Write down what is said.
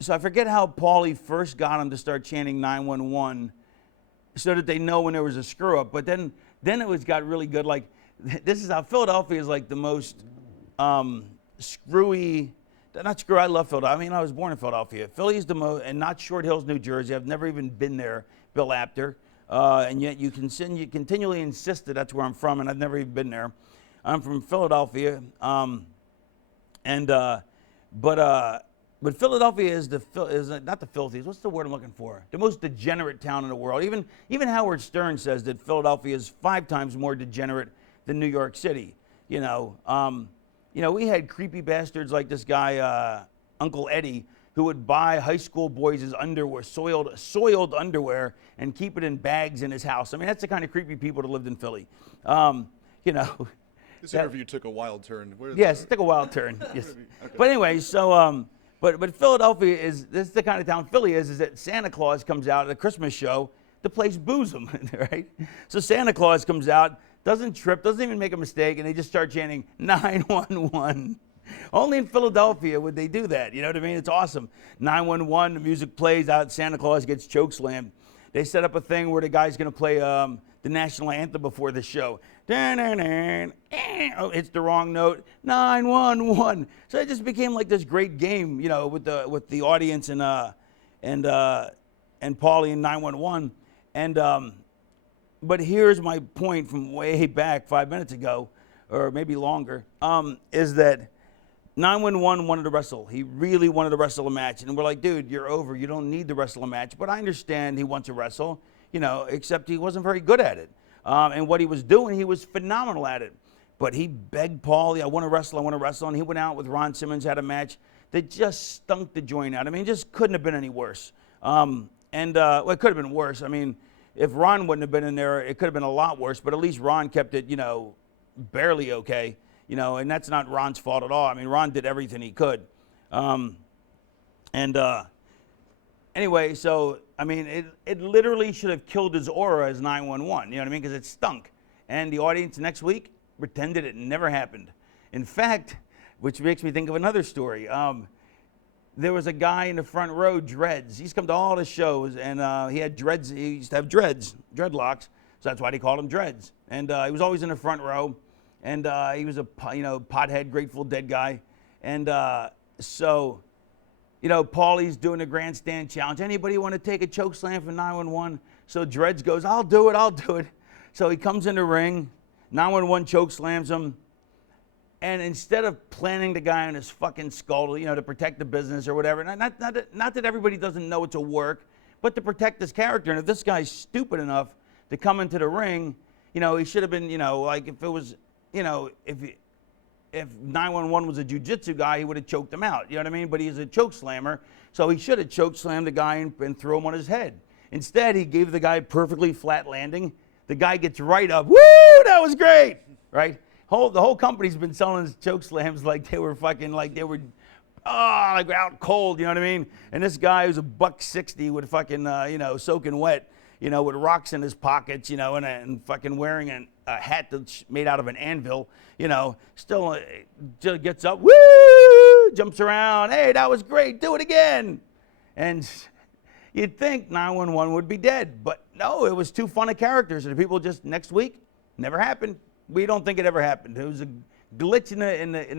so I forget how Paulie first got him to start chanting 911 so that they know when there was a screw up. But then got really good. Like, this is how Philadelphia is like the most screwy. Not screwy. I love Philadelphia. I mean, I was born in Philadelphia. Philly's the most, and not Short Hills, New Jersey. I've never even been there, Bill Apter. And yet you continually insist that that's where I'm from, and I've never even been there. I'm from Philadelphia. But Philadelphia is not the filthiest. What's the word I'm looking for? The most degenerate town in the world. Even Howard Stern says that Philadelphia is 5 times more degenerate than New York City. We had creepy bastards like this guy, Uncle Eddie, who would buy high school boys' underwear, soiled underwear, and keep it in bags in his house. I mean, that's the kind of creepy people that lived in Philly. This interview took a wild turn. Yes, it took a wild turn. Yes. Okay. But anyway, so but Philadelphia this is the kind of town Philly is that Santa Claus comes out at a Christmas show, the place boos him, right? So Santa Claus comes out, doesn't trip, doesn't even make a mistake, and they just start chanting 911. Only in Philadelphia would they do that. You know what I mean? It's awesome. 911, the music plays out, Santa Claus gets chokeslammed. They set up a thing where the guy's going to play the national anthem before the show. Oh, it's the wrong note. 911. So it just became like this great game, with the audience and Paulie and 911. But here's my point from way back 5 minutes ago, or maybe longer, is that 911 wanted to wrestle. He really wanted to wrestle a match. And we're like, dude, you're over. You don't need to wrestle a match. But I understand he wants to wrestle, except he wasn't very good at it. And what he was doing, he was phenomenal at it. But he begged Paulie, I want to wrestle. And he went out with Ron Simmons, had a match that just stunk the joint out. I mean, it just couldn't have been any worse. Well, it could have been worse. I mean, if Ron wouldn't have been in there, it could have been a lot worse. But at least Ron kept it, barely okay. And that's not Ron's fault at all. I mean, Ron did everything he could. Anyway, so, I mean, it literally should have killed his aura as 911, you know what I mean? Because it stunk. And the audience next week pretended it never happened. In fact, which makes me think of another story. There was a guy in the front row, dreads. He's come to all the shows, and he had dreads. He used to have dreadlocks, so that's why they called him Dreads. And he was always in the front row. And he was a pothead, Grateful Dead guy. And so, Paulie's doing a grandstand challenge. Anybody want to take a choke slam from 911? So Dreads goes, I'll do it. So he comes in the ring. 911 choke slams him. And instead of planting the guy on his fucking skull, to protect the business or whatever, not that everybody doesn't know it's a work, but to protect his character. And if this guy's stupid enough to come into the ring, he should have been, like if it was, if 911 was a jiu-jitsu guy, he would have choked him out. You know what I mean? But he's a choke slammer, so he should have choke slammed the guy and threw him on his head. Instead, he gave the guy a perfectly flat landing. The guy gets right up. Woo! That was great, right? The whole company's been selling his choke slams like they were out cold. You know what I mean? And this guy who's a $160 with fucking soaking wet, with rocks in his pockets, and fucking wearing a hat that's made out of an anvil, still gets up, woo, jumps around, hey, that was great, do it again. And you'd think 911 would be dead, but no, it was too fun of characters. And the people just next week, never happened. We don't think it ever happened. It was a glitch in the